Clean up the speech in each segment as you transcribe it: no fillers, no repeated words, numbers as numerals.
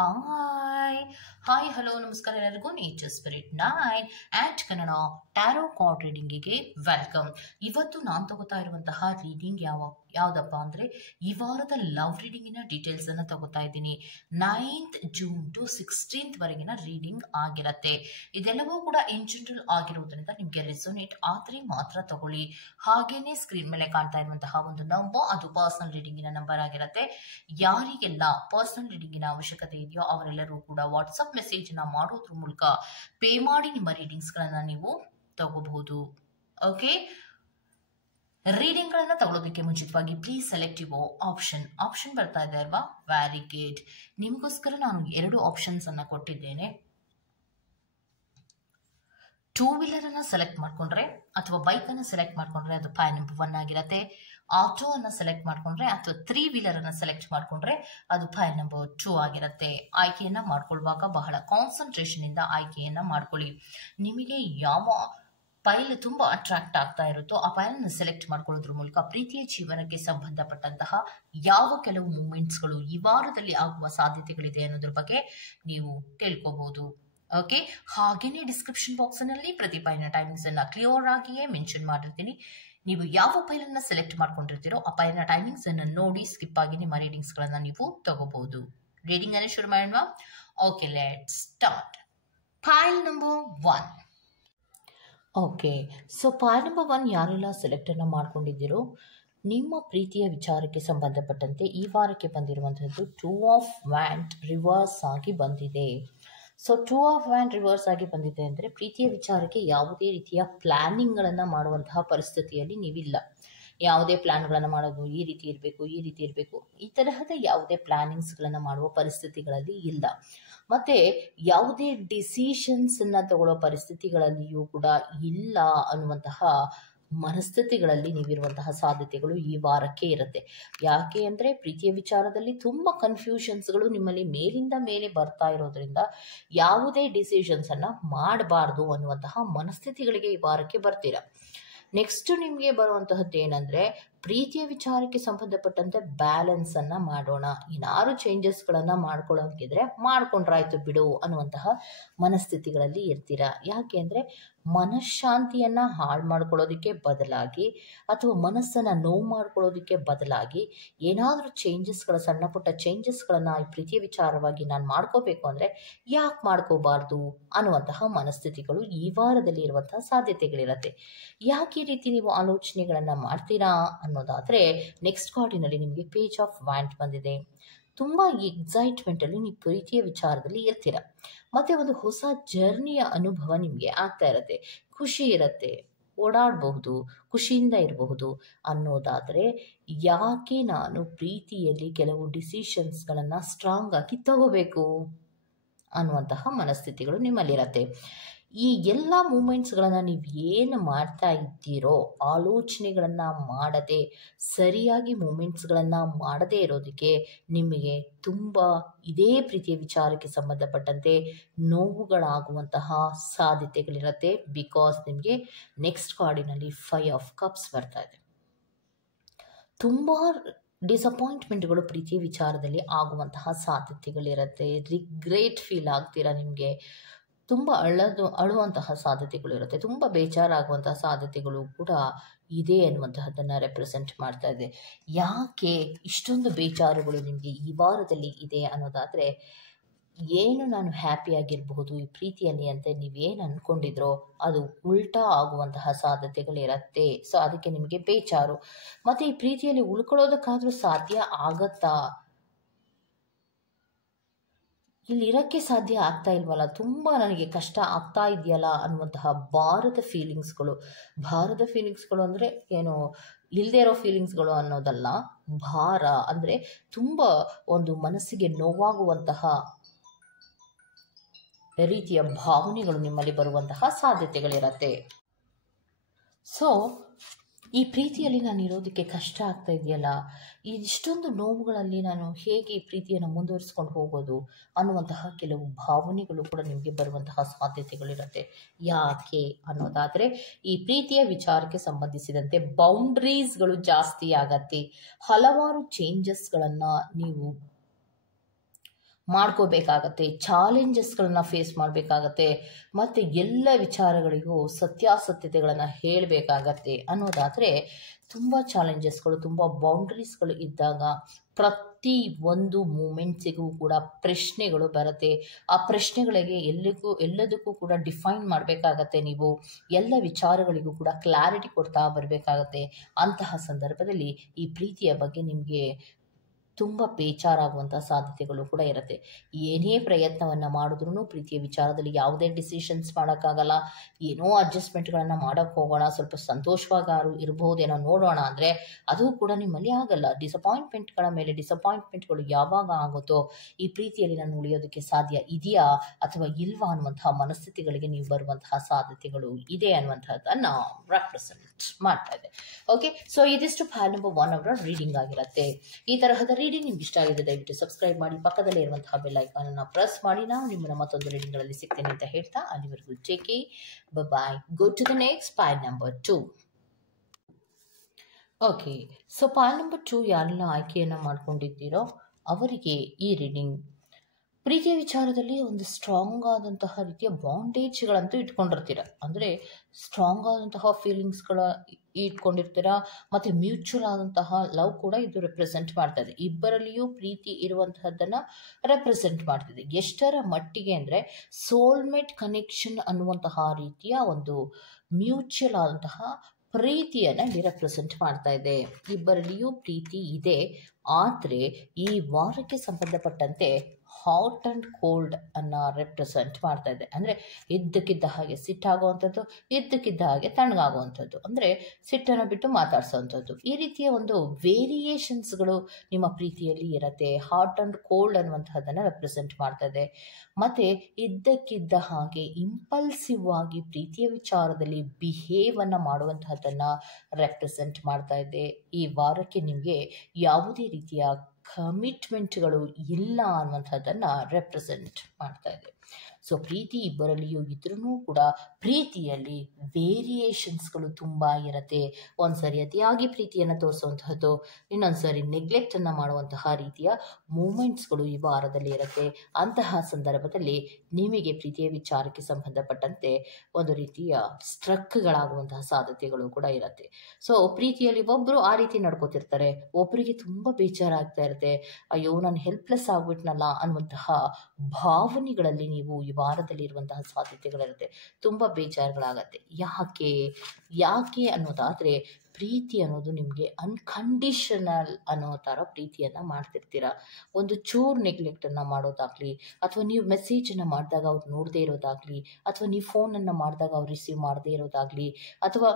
Hi hi hello ನಮಸ್ಕಾರ ಎಲ್ಲರಿಗೂ nature spirit 9 and Kannada tarot card ರೀಡಿಂಗಿಗೆ ವೆಲ್ಕಮ್. ಇವತ್ತು ನಾನು ತಗೋತಾ ಇರುವಂತಹ ರೀಡಿಂಗ್ ಯಾವುದಪ್ಪ ಅಂದರೆ ಈ ವಾರದ ಲವ್ ರೀಡಿಂಗಿನ ಡೀಟೇಲ್ಸ್ ಅನ್ನು ತಗೋತಾ ಇದ್ದೀನಿ. 9th ಜೂನ್ ಟು 16th ವರೆಗಿನ ರೀಡಿಂಗ್ ಆಗಿರತ್ತೆ. ಇದೆಲ್ಲವೂ ಕೂಡ ಇನ್ ಜನರಲ್ ಆಗಿರುವುದರಿಂದ ನಿಮಗೆ ರೆಸೋನೇಟ್ ಆದರೆ ಮಾತ್ರ ತಗೊಳ್ಳಿ. ಹಾಗೇನೆ ಸ್ಕ್ರೀನ್ ಮೇಲೆ ಕಾಣ್ತಾ ಇರುವಂತಹ ಒಂದು ನಂಬರ್ ಅದು ಪರ್ಸನಲ್ ರೀಡಿಂಗಿನ ನಂಬರ್ ಆಗಿರುತ್ತೆ. ಯಾರಿಗೆಲ್ಲ ಪರ್ಸನಲ್ ರೀಡಿಂಗಿನ ಅವಶ್ಯಕತೆ ಇದೆಯೋ ಅವರೆಲ್ಲರೂ ಕೂಡ ವಾಟ್ಸಪ್ ಮೆಸೇಜ್ ನ ಮಾಡೋದ್ರ ಮೂಲಕ ಪೇ ಮಾಡಿ ನಿಮ್ಮ ರೀಡಿಂಗ್ಸ್ ಗಳನ್ನ ನೀವು ತಗೋಬಹುದು. ಓಕೆ, ರೀಡಿಂಗ್ ಗಳನ್ನ ತಗೊಳ್ಳೋದಕ್ಕೆ ಮುಂಚಿತವಾಗಿ ಪ್ಲೀಸ್ ಸೆಲೆಕ್ಟ್ ಯುವರ್ ಆಪ್ಷನ್ ಬರ್ತಾ ಇದೆ ಅಲ್ವಾ? Very good. ನಿಮಗೋಸ್ಕರ ನಾನು 2 ಆಪ್ಷನ್ಸ್ ಅನ್ನ ಕೊಟ್ಟಿದ್ದೇನೆ. 2 ವೀಲರ್ ಅನ್ನ ಸೆಲೆಕ್ಟ್ ಮಾಡ್ಕೊಂಡ್ರೆ ಅಥವಾ ಬೈಕ್ ಅನ್ನ ಸೆಲೆಕ್ಟ್ ಮಾಡ್ಕೊಂಡ್ರೆ ಅದು ಪಾಯ್ ನಂಬರ್ 1 ಆಗಿರುತ್ತೆ. ಆಟೋ ಅನ್ನ ಸೆಲೆಕ್ಟ್ ಮಾಡ್ಕೊಂಡ್ರೆ ಅಥವಾ 3 ವೀಲರ್ ಅನ್ನ ಸೆಲೆಕ್ಟ್ ಮಾಡ್ಕೊಂಡ್ರೆ ಅದು ಪಾಯ್ ನಂಬರ್ 2 ಆಗಿರುತ್ತೆ. ಆಯ್ಕೆಯನ್ನ ಮಾಡ್ಕೊಳ್ಳುವಾಗ ಬಹಳ ಕಾನ್ಸಂಟ್ರೇಷನ್ ಇಂದ ಆಯ್ಕೆಯನ್ನ ಮಾಡ್ಕೊಳ್ಳಿ. ನಿಮಗೆ ಯಾವ ಪೈಲ್ ತುಂಬಾ ಅಟ್ರಾಕ್ಟ್ ಆಗ್ತಾ ಇರುತ್ತೋ ಆ ಪೈಲ್ ಅನ್ನು ಸೆಲೆಕ್ಟ್ ಮಾಡ್ಕೊಳ್ಳೋದ್ರ ಮೂಲಕ ಪ್ರೀತಿಯ ಜೀವನಕ್ಕೆ ಸಂಬಂಧಪಟ್ಟಂತಹ ಯಾವ ಕೆಲವು ಮೂಮೆಂಟ್ಸ್ಗಳು ಈ ವಾರದಲ್ಲಿ ಆಗುವ ಸಾಧ್ಯತೆಗಳಿದೆ ಅನ್ನೋದ್ರ ಬಗ್ಗೆ ನೀವು ತಿಳ್ಕೋಬಹುದು. ಓಕೆ, ಹಾಗೇನೆ ಡಿಸ್ಕ್ರಿಪ್ಷನ್ ಬಾಕ್ಸ್ ನಲ್ಲಿ ಪ್ರತಿ ಪೈಲ್ನ ಟೈಮಿಂಗ್ಸ್ ಅನ್ನ ಕ್ಲಿಯರ್ ಆಗಿಯೇ ಮೆನ್ಷನ್ ಮಾಡಿರ್ತೀನಿ. ನೀವು ಯಾವ ಪೈಲ್ ಅನ್ನ ಸೆಲೆಕ್ಟ್ ಮಾಡ್ಕೊಂಡಿರ್ತೀರೋ ಆ ಪೈಲ್ನ ಟೈಮಿಂಗ್ಸ್ ಅನ್ನು ನೋಡಿ ಸ್ಕಿಪ್ ಆಗಿ ನಿಮ್ಮ ರೀಡಿಂಗ್ಸ್ ಗಳನ್ನ ನೀವು ತಗೋಬಹುದು. ರೀಡಿಂಗ್ ಅನ್ನು ಶುರು ಮಾಡೋಣ. Okay, let's start. ಪೈಲ್ number 1. Okay, so ಪೈಲ್ number 1 ಯಾರೆಲ್ಲ ಸೆಲೆಕ್ಟ್ ಅನ್ನ ಮಾಡ್ಕೊಂಡಿದ್ದೀರೋ ನಿಮ್ಮ ಪ್ರೀತಿಯ ವಿಚಾರಕ್ಕೆ ಸಂಬಂಧಪಟ್ಟಂತೆ ಈ ವಾರಕ್ಕೆ ಬಂದಿರುವಂತಹದ್ದು 2 ಆಫ್ ವ್ಯಾಂಡ್ ರಿವರ್ಸ್ ಆಗಿ ಬಂದಿದೆ. ಸೊ 2 ಆಫ್ ವ್ಯಾಂಡ್ ರಿವರ್ಸ್ ಆಗಿ ಬಂದಿದೆ ಅಂದರೆ ಪ್ರೀತಿಯ ವಿಚಾರಕ್ಕೆ ಯಾವುದೇ ರೀತಿಯ ಪ್ಲಾನಿಂಗ್ಗಳನ್ನು ಮಾಡುವಂತಹ ಪರಿಸ್ಥಿತಿಯಲ್ಲಿ ನೀವಿಲ್ಲ. ಯಾವುದೇ ಪ್ಲಾನ್ಗಳನ್ನು ಮಾಡೋದು ಈ ರೀತಿ ಇರಬೇಕು ಈ ತರಹದ ಯಾವುದೇ ಪ್ಲಾನಿಂಗ್ಸ್ಗಳನ್ನು ಮಾಡುವ ಪರಿಸ್ಥಿತಿಗಳಲ್ಲಿ ಇಲ್ಲ. ಮತ್ತೆ ಯಾವುದೇ ಡಿಸಿಷನ್ಸನ್ನು ತಗೊಳ್ಳೋ ಪರಿಸ್ಥಿತಿಗಳಲ್ಲಿಯೂ ಕೂಡ ಇಲ್ಲ ಅನ್ನುವಂತಹ ಮನಸ್ಥಿತಿಗಳಲ್ಲಿ ನೀವಿರುವಂತಹ ಸಾಧ್ಯತೆಗಳು ಈ ವಾರಕ್ಕೆ ಇರುತ್ತೆ. ಯಾಕೆ ಅಂದರೆ ಪ್ರೀತಿಯ ವಿಚಾರದಲ್ಲಿ ತುಂಬ ಕನ್ಫ್ಯೂಷನ್ಸ್ಗಳು ನಿಮ್ಮಲ್ಲಿ ಮೇಲಿಂದ ಮೇಲೆ ಬರ್ತಾ ಇರೋದ್ರಿಂದ ಯಾವುದೇ ಡಿಸಿಷನ್ಸ್ ಅನ್ನ ಮಾಡಬಾರ್ದು ಅನ್ನುವಂತಹ ಮನಸ್ಥಿತಿಗಳಿಗೆ ಈ ವಾರಕ್ಕೆ ಬರ್ತೀರಾ. ನೆಕ್ಸ್ಟ್ ನಿಮಗೆ ಬರುವಂತಹದ್ದು ಏನಂದ್ರೆ ಪ್ರೀತಿಯ ವಿಚಾರಕ್ಕೆ ಸಂಬಂಧಪಟ್ಟಂತೆ ಬ್ಯಾಲೆನ್ಸ್ ಅನ್ನ ಮಾಡೋಣ. ಏನಾರು ಚೇಂಜಸ್ಗಳನ್ನ ಮಾಡ್ಕೊಳ್ಳೋಂಗಿದ್ರೆ ಮಾಡ್ಕೊಂಡ್ರಾಯ್ತು ಬಿಡು ಅನ್ನುವಂತಹ ಮನಸ್ಥಿತಿಗಳಲ್ಲಿ ಇರ್ತೀರಾ. ಯಾಕೆ ಅಂದ್ರೆ ಮನಃಶಾಂತಿಯನ್ನ ಹಾಳು ಮಾಡ್ಕೊಳ್ಳೋದಕ್ಕೆ ಬದಲಾಗಿ ಅಥವಾ ಮನಸ್ಸನ್ನ ನೋವು ಮಾಡ್ಕೊಳ್ಳೋದಕ್ಕೆ ಬದಲಾಗಿ ಏನಾದರೂ ಸಣ್ಣ ಪುಟ್ಟ ಚೇಂಜಸ್ಗಳನ್ನ ಈ ಪ್ರೀತಿಯ ವಿಚಾರವಾಗಿ ನಾನು ಮಾಡ್ಕೋಬೇಕು ಅಂದ್ರೆ ಯಾಕೆ ಮಾಡ್ಕೋಬಾರ್ದು ಅನ್ನುವಂತಹ ಮನಸ್ಥಿತಿಗಳು ಈ ವಾರದಲ್ಲಿ ಇರುವಂತಹ ಸಾಧ್ಯತೆಗಳಿರುತ್ತೆ. ಯಾಕೆ ಈ ರೀತಿ ನೀವು ಆಲೋಚನೆಗಳನ್ನ ಮಾಡ್ತೀರಾ ಅನ್ನೋದಾದ್ರೆ ನೆಕ್ಸ್ಟ್ ಕಾರ್ಡಿನಲ್ಲಿ ನಿಮಗೆ ಪೇಜ್ ಆಫ್ ವ್ಯಾಂಡ್ ಬಂದಿದೆ. ತುಂಬಾ ಎಕ್ಸೈಟ್ಮೆಂಟ್ ಅಲ್ಲಿ ನೀವು ಪ್ರೀತಿಯ ವಿಚಾರದಲ್ಲಿ ಇರ್ತೀರ. ಮತ್ತೆ ಒಂದು ಹೊಸ ಜರ್ನಿಯ ಅನುಭವ ನಿಮಗೆ ಆಗ್ತಾ ಇರತ್ತೆ. ಖುಷಿ ಇರತ್ತೆ, ಓಡಾಡಬಹುದು, ಖುಷಿಯಿಂದ ಇರಬಹುದು ಅನ್ನೋದಾದ್ರೆ ಯಾಕೆ ನಾನು ಪ್ರೀತಿಯಲ್ಲಿ ಕೆಲವು ಡಿಸಿಷನ್ಸ್ಗಳನ್ನ ಸ್ಟ್ರಾಂಗ್ ಆಗಿ ತಗೋಬೇಕು ಅನ್ನುವಂತಹ ಮನಸ್ಥಿತಿಗಳು ನಿಮ್ಮಲ್ಲಿರತ್ತೆ. ಈ ಎಲ್ಲ ಮೂಮೆಂಟ್ಸ್ಗಳನ್ನು ನೀವು ಏನು ಮಾಡ್ತಾ ಇದ್ದೀರೋ ಆಲೋಚನೆಗಳನ್ನು ಮಾಡದೆ ಸರಿಯಾಗಿ ಮೂಮೆಂಟ್ಸ್ಗಳನ್ನು ಮಾಡದೇ ಇರೋದಕ್ಕೆ ನಿಮಗೆ ತುಂಬ ಇದೇ ಪ್ರೀತಿಯ ವಿಚಾರಕ್ಕೆ ಸಂಬಂಧಪಟ್ಟಂತೆ ನೋವುಗಳಾಗುವಂತಹ ಸಾಧ್ಯತೆಗಳಿರುತ್ತೆ. ಬಿಕಾಸ್ ನಿಮಗೆ ನೆಕ್ಸ್ಟ್ ಕಾರ್ಡಿನಲ್ಲಿ 5 ಆಫ್ ಕಪ್ಸ್ ಬರ್ತಾ ಇದೆ. ತುಂಬ ಡಿಸಪಾಯಿಂಟ್ಮೆಂಟ್ಗಳು ಪ್ರೀತಿಯ ವಿಚಾರದಲ್ಲಿ ಆಗುವಂತಹ ಸಾಧ್ಯತೆಗಳಿರುತ್ತೆ. ರಿಗ್ರೆಟ್ ಫೀಲ್ ಆಗ್ತೀರಾ, ನಿಮಗೆ ತುಂಬ ಅಳುವಂತಹ ಸಾಧ್ಯತೆಗಳು ಇರುತ್ತೆ, ತುಂಬ ಬೇಜಾರಾಗುವಂತಹ ಸಾಧ್ಯತೆಗಳು ಕೂಡ ಇದೆ ಅನ್ನುವಂತಹದ್ದನ್ನು ರೆಪ್ರೆಸೆಂಟ್ ಮಾಡ್ತಾ ಇದೆ. ಯಾಕೆ ಇಷ್ಟೊಂದು ಬೇಜಾರುಗಳು ನಿಮಗೆ ಈ ವಾರದಲ್ಲಿ ಇದೆ ಅನ್ನೋದಾದರೆ ಏನು ನಾನು ಹ್ಯಾಪಿಯಾಗಿರಬಹುದು ಈ ಪ್ರೀತಿಯಲ್ಲಿ ಅಂತ ನೀವೇನು ಅಂದ್ಕೊಂಡಿದ್ರೋ ಅದು ಉಲ್ಟಾ ಆಗುವಂತಹ ಸಾಧ್ಯತೆಗಳಿರುತ್ತೆ. ಸೊ ಅದಕ್ಕೆ ನಿಮಗೆ ಬೇಜಾರು. ಮತ್ತು ಈ ಪ್ರೀತಿಯಲ್ಲಿ ಉಳ್ಕೊಳ್ಳೋದಕ್ಕಾದರೂ ಸಾಧ್ಯ ಆಗತ್ತಾ? ಇಲ್ಲಿರೋಕ್ಕೆ ಸಾಧ್ಯ ಆಗ್ತಾ ಇಲ್ವಲ್ಲ, ತುಂಬ ನನಗೆ ಕಷ್ಟ ಆಗ್ತಾ ಇದೆಯಲ್ಲ ಅನ್ನುವಂತಹ ಭಾರದ ಫೀಲಿಂಗ್ಸ್ಗಳು ಅಂದರೆ ಏನು ಇಲ್ಲದೇ ಇರೋ ಫೀಲಿಂಗ್ಸ್ಗಳು ಅನ್ನೋದಲ್ಲ, ಭಾರ ಅಂದರೆ ತುಂಬ ಒಂದು ಮನಸ್ಸಿಗೆ ನೋವಾಗುವಂತಹ ರೀತಿಯ ಭಾವನೆಗಳು ನಿಮ್ಮಲ್ಲಿ ಬರುವಂತಹ ಸಾಧ್ಯತೆಗಳಿರತ್ತೆ. ಸೊ ಈ ಪ್ರೀತಿಯಲ್ಲಿ ನಾನು ಇರೋದಕ್ಕೆ ಕಷ್ಟ ಆಗ್ತಾ ಇದೆಯಲ್ಲ, ಇಷ್ಟೊಂದು ನೋವುಗಳಲ್ಲಿ ನಾನು ಹೇಗೆ ಈ ಪ್ರೀತಿಯನ್ನು ಮುಂದುವರಿಸ್ಕೊಂಡು ಹೋಗೋದು ಅನ್ನುವಂತಹ ಕೆಲವು ಭಾವನೆಗಳು ಕೂಡ ನಿಮಗೆ ಬರುವಂತಹ ಸಾಧ್ಯತೆಗಳಿರುತ್ತೆ. ಯಾಕೆ ಅನ್ನೋದಾದರೆ ಈ ಪ್ರೀತಿಯ ವಿಚಾರಕ್ಕೆ ಸಂಬಂಧಿಸಿದಂತೆ ಬೌಂಡ್ರೀಸ್ಗಳು ಜಾಸ್ತಿ ಆಗತ್ತೆ. ಹಲವಾರು ಚೇಂಜಸ್ಗಳನ್ನು ನೀವು ಮಾಡ್ಕೋಬೇಕಾಗತ್ತೆ, ಚಾಲೆಂಜಸ್ಗಳನ್ನ ಫೇಸ್ ಮಾಡಬೇಕಾಗತ್ತೆ, ಮತ್ತು ಎಲ್ಲ ವಿಚಾರಗಳಿಗೂ ಸತ್ಯಾಸತ್ಯತೆಗಳನ್ನು ಹೇಳಬೇಕಾಗತ್ತೆ ಅನ್ನೋದಾದರೆ ತುಂಬ ಚಾಲೆಂಜಸ್ಗಳು, ತುಂಬ ಬೌಂಡ್ರೀಸ್ಗಳು ಇದ್ದಾಗ ಪ್ರತಿ ಒಂದು ಮೂಮೆಂಟ್ಸಿಗೂ ಕೂಡ ಪ್ರಶ್ನೆಗಳು ಬರುತ್ತೆ. ಆ ಪ್ರಶ್ನೆಗಳಿಗೆ ಎಲ್ಲದಕ್ಕೂ ಕೂಡ ಡಿಫೈನ್ ಮಾಡಬೇಕಾಗತ್ತೆ. ನೀವು ಎಲ್ಲ ವಿಚಾರಗಳಿಗೂ ಕೂಡ ಕ್ಲಾರಿಟಿ ಕೊಡ್ತಾ ಬರಬೇಕಾಗತ್ತೆ. ಅಂತಹ ಸಂದರ್ಭದಲ್ಲಿ ಈ ಪ್ರೀತಿಯ ಬಗ್ಗೆ ನಿಮಗೆ ತುಂಬ ಬೇಜಾರಾಗುವಂಥ ಸಾಧ್ಯತೆಗಳು ಕೂಡ ಇರುತ್ತೆ. ಏನೇ ಪ್ರಯತ್ನವನ್ನು ಮಾಡಿದ್ರೂ ಪ್ರೀತಿಯ ವಿಚಾರದಲ್ಲಿ ಯಾವುದೇ ಡಿಸಿಷನ್ಸ್ ಮಾಡೋಕ್ಕಾಗಲ್ಲ. ಏನೋ ಅಡ್ಜಸ್ಟ್ಮೆಂಟ್ಗಳನ್ನು ಮಾಡೋಕ್ಕೆ ಹೋಗೋಣ, ಸ್ವಲ್ಪ ಸಂತೋಷವಾಗಾರು ಇರ್ಬೋದೇನೋ ನೋಡೋಣ ಅಂದರೆ ಅದು ಕೂಡ ನಿಮ್ಮಲ್ಲಿ ಆಗಲ್ಲ. ಡಿಸಪಾಯಿಂಟ್ಮೆಂಟ್ಗಳ ಮೇಲೆ ಡಿಸಪಾಯಿಂಟ್ಮೆಂಟ್ಗಳು ಯಾವಾಗ ಆಗುತ್ತೋ ಈ ಪ್ರೀತಿಯಲ್ಲಿ ನಾನು ಉಳಿಯೋದಕ್ಕೆ ಸಾಧ್ಯ ಇದೆಯಾ ಅಥವಾ ಇಲ್ವಾ ಅನ್ನುವಂತಹ ಮನಸ್ಥಿತಿಗಳಿಗೆ ನೀವು ಬರುವಂತಹ ಸಾಧ್ಯತೆಗಳು ಇದೆ ಅನ್ನುವಂಥದ್ದನ್ನು ರೆಪ್ರೆಸೆಂಟ್ ಮಾಡ್ತಾ ಇದೆ. ಓಕೆ, ಸೊ ಇದಿಷ್ಟು ಫೈಲ್ ನಂಬರ್ 1 ಅವರ ರೀಡಿಂಗ್ ಆಗಿರುತ್ತೆ. ಈ ತರಹದ ರೀಡಿಂಗ್ ನಿಮ್ಗೆ ಇಷ್ಟ ಆಗಿದೆ ದಯವಿಟ್ಟು ಸಬ್ಸ್ಕ್ರೈಬ್ ಮಾಡಿ, ಪಕ್ಕದಲ್ಲೇ ಇರುವಂತಹ ಬೆಲ್ ಐಕಾನ್ ಅನ್ನು ಪ್ರೆಸ್ ಮಾಡಿ. ನಾವು ನಿಮ್ಮನ್ನ ಮತ್ತೊಂದು ರೀಡಿಂಗ್ಗಳಲ್ಲಿ ಸಿಗ್ತೇನೆ ಅಂತ ಹೇಳ್ತಾ ಅಲ್ಲಿವರೆಗೂ take care, bye. Go to the next file number 2. Okay, so file number 2 ಯಾರೆಲ್ಲ ಆಯ್ಕೆಯನ್ನು ಮಾಡ್ಕೊಂಡಿದ್ದೀರೋ ಅವರಿಗೆ ಈ ರೀಡಿಂಗ್ ಪ್ರೀತಿಯ ವಿಚಾರದಲ್ಲಿ ಒಂದು ಸ್ಟ್ರಾಂಗ್ ಆದಂತಹ ರೀತಿಯ ಬಾಂಡೇಜ್ಗಳಂತೂ ಇಟ್ಕೊಂಡಿರ್ತೀರ. ಅಂದರೆ ಸ್ಟ್ರಾಂಗ್ ಆದಂತಹ ಫೀಲಿಂಗ್ಸ್ಗಳ ಇಟ್ಕೊಂಡಿರ್ತೀರ, ಮತ್ತು ಮ್ಯೂಚುವಲ್ ಆದಂತಹ ಲವ್ ಕೂಡ ಇದು ರೆಪ್ರೆಸೆಂಟ್ ಮಾಡ್ತಾ ಇದೆ. ಇಬ್ಬರಲ್ಲಿಯೂ ಪ್ರೀತಿ ಇರುವಂತಹದ್ದನ್ನು ರೆಪ್ರೆಸೆಂಟ್ ಮಾಡ್ತಿದೆ. ಎಷ್ಟರ ಮಟ್ಟಿಗೆ ಅಂದರೆ ಸೋಲ್ಮೇಟ್ ಕನೆಕ್ಷನ್ ಅನ್ನುವಂತಹ ರೀತಿಯ ಒಂದು ಮ್ಯೂಚುವಲ್ ಆದಂತಹ ಪ್ರೀತಿಯನ್ನು ಇಲ್ಲಿ ರೆಪ್ರೆಸೆಂಟ್ ಮಾಡ್ತಾ ಇದೆ. ಇಬ್ಬರಲ್ಲಿಯೂ ಪ್ರೀತಿ ಇದೆ, ಆದರೆ ಈ ವಾರಕ್ಕೆ ಸಂಬಂಧಪಟ್ಟಂತೆ ಹಾಟ್ ಆ್ಯಂಡ್ ಕೋಲ್ಡ್ ಅನ್ನು ರೆಪ್ರೆಸೆಂಟ್ ಮಾಡ್ತಾ ಇದೆ. ಅಂದರೆ ಇದ್ದಕ್ಕಿದ್ದ ಹಾಗೆ ಸಿಟ್ಟಾಗುವಂಥದ್ದು, ಇದ್ದಕ್ಕಿದ್ದ ಹಾಗೆ ತಣ್ಣಗಾಗುವಂಥದ್ದು, ಅಂದರೆ ಸಿಟ್ಟನ್ನು ಬಿಟ್ಟು ಮಾತಾಡಿಸೋವಂಥದ್ದು, ಈ ರೀತಿಯ ಒಂದು ವೇರಿಯೇಷನ್ಸ್ಗಳು ನಿಮ್ಮ ಪ್ರೀತಿಯಲ್ಲಿ ಇರುತ್ತೆ. ಹಾಟ್ ಆ್ಯಂಡ್ ಕೋಲ್ಡ್ ಅನ್ನುವಂತಹದ್ದನ್ನು ರೆಪ್ರೆಸೆಂಟ್ ಮಾಡ್ತಾ ಇದೆ. ಮತ್ತು ಇದ್ದಕ್ಕಿದ್ದ ಹಾಗೆ ಇಂಪಲ್ಸಿವ್ ಆಗಿ ಪ್ರೀತಿಯ ವಿಚಾರದಲ್ಲಿ ಬಿಹೇವನ್ನು ಮಾಡುವಂತಹದ್ದನ್ನು ರೆಪ್ರೆಸೆಂಟ್ ಮಾಡ್ತಾ ಇದೆ. ಈ ವಾರಕ್ಕೆ ನಿಮಗೆ ಯಾವುದೇ ರೀತಿಯ ಕಮಿಟ್ಮೆಂಟ್ಗಳು ಇಲ್ಲ ಅನ್ನುವಂಥದ್ದನ್ನು ರೆಪ್ರೆಸೆಂಟ್ ಮಾಡ್ತಾ ಇದೆ. ಸೊ ಪ್ರೀತಿ ಇಬ್ಬರಲ್ಲಿಯೂ ಇದ್ರೂ ಕೂಡ ಪ್ರೀತಿಯಲ್ಲಿ ವೇರಿಯೇಷನ್ಸ್ಗಳು ತುಂಬ ಇರುತ್ತೆ. ಒಂದು ಸರಿ ಅತಿಯಾಗಿ ಪ್ರೀತಿಯನ್ನು ತೋರಿಸುವಂತಹದ್ದು, ಇನ್ನೊಂದು ಸರಿ ನೆಗ್ಲೆಕ್ಟನ್ನು ಮಾಡುವಂತಹ ರೀತಿಯ ಮೂಮೆಂಟ್ಸ್ಗಳು ಈ ವಾರದಲ್ಲಿ ಇರುತ್ತೆ. ಅಂತಹ ಸಂದರ್ಭದಲ್ಲಿ ನಿಮಗೆ ಪ್ರೀತಿಯ ವಿಚಾರಕ್ಕೆ ಸಂಬಂಧಪಟ್ಟಂತೆ ಒಂದು ರೀತಿಯ ಸ್ಟ್ರಕ್ಗಳಾಗುವಂತಹ ಸಾಧ್ಯತೆಗಳು ಕೂಡ ಇರುತ್ತೆ. ಸೊ ಪ್ರೀತಿಯಲ್ಲಿ ಒಬ್ಬರು ಆ ರೀತಿ ನಡ್ಕೋತಿರ್ತಾರೆ, ಒಬ್ಬರಿಗೆ ತುಂಬ ಬೇಜಾರಾಗ್ತಾ ಇರುತ್ತೆ, ಅಯ್ಯೋ ನಾನು ಹೆಲ್ಪ್ಲೆಸ್ ಆಗ್ಬಿಟ್ನಲ್ಲ ಅನ್ನುವಂತಹ ಭಾವನೆಗಳಲ್ಲಿ ನೀವು ಈ ವಾರದಲ್ಲಿ ಇರುವಂತಹ ಸಾಧ್ಯತೆಗಳಿರುತ್ತೆ. ತುಂಬ ಬೇಜಾರುಗಳಾಗತ್ತೆ. ಯಾಕೆ ಅನ್ನೋದಾದರೆ ಪ್ರೀತಿ ಅನ್ನೋದು ನಿಮಗೆ ಅನ್ಕಂಡೀಷನಲ್ ಅನ್ನೋ ಥರ ಪ್ರೀತಿಯನ್ನು ಮಾಡ್ತಿರ್ತೀರ. ಒಂದು ಚೂರು ನೆಗ್ಲೆಕ್ಟನ್ನು ಮಾಡೋದಾಗಲಿ, ಅಥವಾ ನೀವು ಮೆಸೇಜನ್ನು ಮಾಡಿದಾಗ ಅವ್ರು ನೋಡದೇ ಇರೋದಾಗಲಿ, ಅಥವಾ ನೀವು ಫೋನನ್ನು ಮಾಡಿದಾಗ ಅವ್ರು ರಿಸೀವ್ ಮಾಡದೇ ಇರೋದಾಗಲಿ, ಅಥವಾ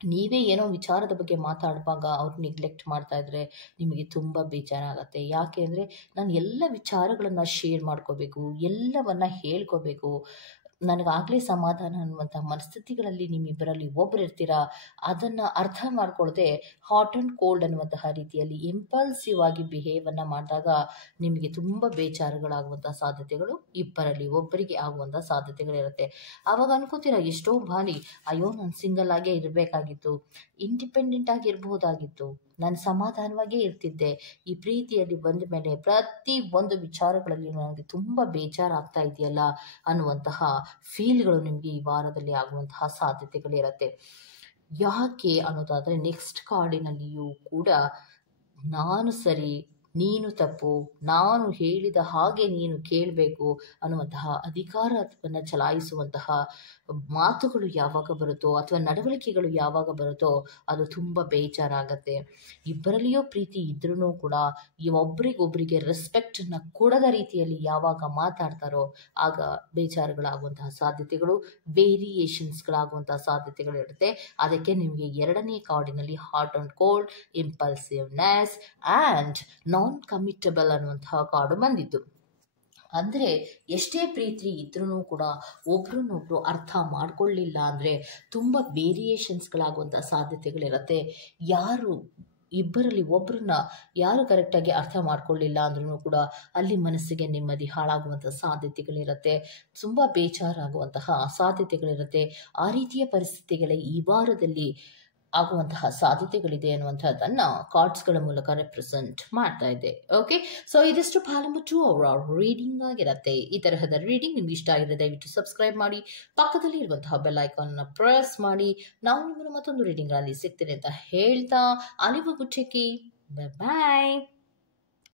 ನೀವೇ ಏನೋ ವಿಚಾರದ ಬಗ್ಗೆ ಮಾತಾಡುವಾಗ ಅವ್ರು ನೆಗ್ಲೆಕ್ಟ್ ಮಾಡ್ತಾ ಇದ್ರೆ ನಿಮಗೆ ತುಂಬ ಬೇಜಾರಾಗತ್ತೆ. ಯಾಕೆ ಅಂದರೆ ನಾನು ಎಲ್ಲ ವಿಚಾರಗಳನ್ನು ಶೇರ್ ಮಾಡ್ಕೋಬೇಕು, ಎಲ್ಲವನ್ನು ಹೇಳ್ಕೋಬೇಕು, ನನಗಾಗಲೇ ಸಮಾಧಾನ ಅನ್ನುವಂಥ ಮನಸ್ಥಿತಿಗಳಲ್ಲಿ ನಿಮ್ಮಿಬ್ಬರಲ್ಲಿ ಒಬ್ಬರು ಇರ್ತೀರ. ಅದನ್ನು ಅರ್ಥ ಮಾಡ್ಕೊಳ್ಳದೆ ಹಾಟ್ ಆ್ಯಂಡ್ ಕೋಲ್ಡ್ ಅನ್ನುವಂತಹ ರೀತಿಯಲ್ಲಿ ಇಂಪಲ್ಸಿವ್ ಆಗಿ ಬಿಹೇವನ್ನು ಮಾಡಿದಾಗ ನಿಮಗೆ ತುಂಬ ಬೇಜಾರುಗಳಾಗುವಂಥ ಸಾಧ್ಯತೆಗಳು ಇಬ್ಬರಲ್ಲಿ ಒಬ್ಬರಿಗೆ ಆಗುವಂಥ ಸಾಧ್ಯತೆಗಳಿರುತ್ತೆ. ಆವಾಗ ಅನ್ಕೋತೀರ ಎಷ್ಟೋ ಬಾರಿ, ಅಯ್ಯೋ ನಾನು ಸಿಂಗಲ್ ಆಗೇ ಇರಬೇಕಾಗಿತ್ತು, ಇಂಡಿಪೆಂಡೆಂಟ್ ಆಗಿ ಇರಬಹುದಾಗಿತ್ತು, ನಾನು ಸಮಾಧಾನವಾಗೇ ಇರ್ತಿದ್ದೆ. ಈ ಪ್ರೀತಿಯಲ್ಲಿ ಬಂದ ಮೇಲೆ ಪ್ರತಿ ಒಂದು ವಿಚಾರಗಳಲ್ಲಿ ನನಗೆ ತುಂಬ ಬೇಜಾರಾಗ್ತಾ ಇದೆಯಲ್ಲ ಅನ್ನುವಂತಹ ಫೀಲ್ಗಳು ನಿಮಗೆ ಈ ವಾರದಲ್ಲಿ ಆಗುವಂತಹ ಸಾಧ್ಯತೆಗಳಿರುತ್ತೆ. ಯಾಕೆ ಅನ್ನೋದಾದರೆ ನೆಕ್ಸ್ಟ್ ಕಾರ್ಡಿನಲ್ಲಿಯೂ ಕೂಡ ನಾನು ಸರಿ ನೀನು ತಪ್ಪು, ನಾನು ಹೇಳಿದ ಹಾಗೆ ನೀನು ಕೇಳಬೇಕು ಅನ್ನುವಂತಹ ಅಧಿಕಾರವನ್ನು ಚಲಾಯಿಸುವಂತಹ ಮಾತುಗಳು ಯಾವಾಗ ಬರುತ್ತೋ ಅಥವಾ ನಡವಳಿಕೆಗಳು ಯಾವಾಗ ಬರುತ್ತೋ ಅದು ತುಂಬ ಬೇಜಾರಾಗತ್ತೆ. ಇಬ್ಬರಲ್ಲಿಯೂ ಪ್ರೀತಿ ಇದ್ರೂ ಕೂಡ ಒಬ್ರಿಗೊಬ್ರಿಗೆ ರೆಸ್ಪೆಕ್ಟನ್ನು ಕೊಡದ ರೀತಿಯಲ್ಲಿ ಯಾವಾಗ ಮಾತಾಡ್ತಾರೋ ಆಗ ಬೇಜಾರುಗಳಾಗುವಂತಹ ಸಾಧ್ಯತೆಗಳು, ವೇರಿಯೇಷನ್ಸ್ಗಳಾಗುವಂತಹ ಸಾಧ್ಯತೆಗಳಿರುತ್ತೆ. ಅದಕ್ಕೆ ನಿಮಗೆ ಎರಡನೇ ಕಾರ್ಡಿನಲ್ಲಿ hot and cold, impulsiveness and non committable ಅನ್ನುವಂತಹ ಕಾರ್ಡು ಬಂದಿತ್ತು. ಅಂದರೆ ಎಷ್ಟೇ ಪ್ರೀತಿ ಇದ್ರೂ ಕೂಡ ಒಬ್ರನ್ನೊಬ್ರು ಅರ್ಥ ಮಾಡ್ಕೊಳ್ಳಿಲ್ಲ ಅಂದರೆ ತುಂಬ ವೇರಿಯೇಷನ್ಸ್ಗಳಾಗುವಂಥ ಸಾಧ್ಯತೆಗಳಿರುತ್ತೆ. ಇಬ್ಬರಲ್ಲಿ ಒಬ್ಬರನ್ನ ಯಾರು ಕರೆಕ್ಟಾಗಿ ಅರ್ಥ ಮಾಡ್ಕೊಳ್ಳಿಲ್ಲ ಅಂದ್ರೂ ಕೂಡ ಅಲ್ಲಿ ಮನಸ್ಸಿಗೆ ನೆಮ್ಮದಿ ಹಾಳಾಗುವಂಥ ಸಾಧ್ಯತೆಗಳಿರುತ್ತೆ, ತುಂಬ ಬೇಜಾರಾಗುವಂತಹ ಸಾಧ್ಯತೆಗಳಿರುತ್ತೆ. ಆ ರೀತಿಯ ಪರಿಸ್ಥಿತಿಗಳೇ ಈ ವಾರದಲ್ಲಿ ಆಗುವಂತಹ ಸಾಧ್ಯತೆಗಳಿದೆ ಅನ್ನುವಂಥದ್ದನ್ನ ಕಾರ್ಡ್ಸ್ಗಳ ಮೂಲಕ ರೆಪ್ರೆಸೆಂಟ್ ಮಾಡ್ತಾ ಇದೆ. ಓಕೆ, ಸೊ ಇದಿಷ್ಟು ಪಾಲ್ ನಂಬರ್ 2 ಅವರ ರೀಡಿಂಗ್ ಆಗಿರುತ್ತೆ. ಈ ತರಹದ ರೀಡಿಂಗ್ ನಿಮ್ಗೆ ಇಷ್ಟ ಆಗಿದೆ ದಯವಿಟ್ಟು ಸಬ್ಸ್ಕ್ರೈಬ್ ಮಾಡಿ, ಪಕ್ಕದಲ್ಲಿ ಇರುವಂತಹ ಬೆಲ್ ಐಕಾನ್ ಪ್ರೆಸ್ ಮಾಡಿ. ನಾವು ನಿಮ್ಮನ್ನು ಮತ್ತೊಂದು ರೀಡಿಂಗ್ ಅಲ್ಲಿ ಸಿಗ್ತೇನೆ ಅಂತ ಹೇಳ್ತಾ ಅಲ್ಲಿವರೆಗೂ ಟೇಕ್ ಕೇರ್, ಬೈ ಬಾಯ್.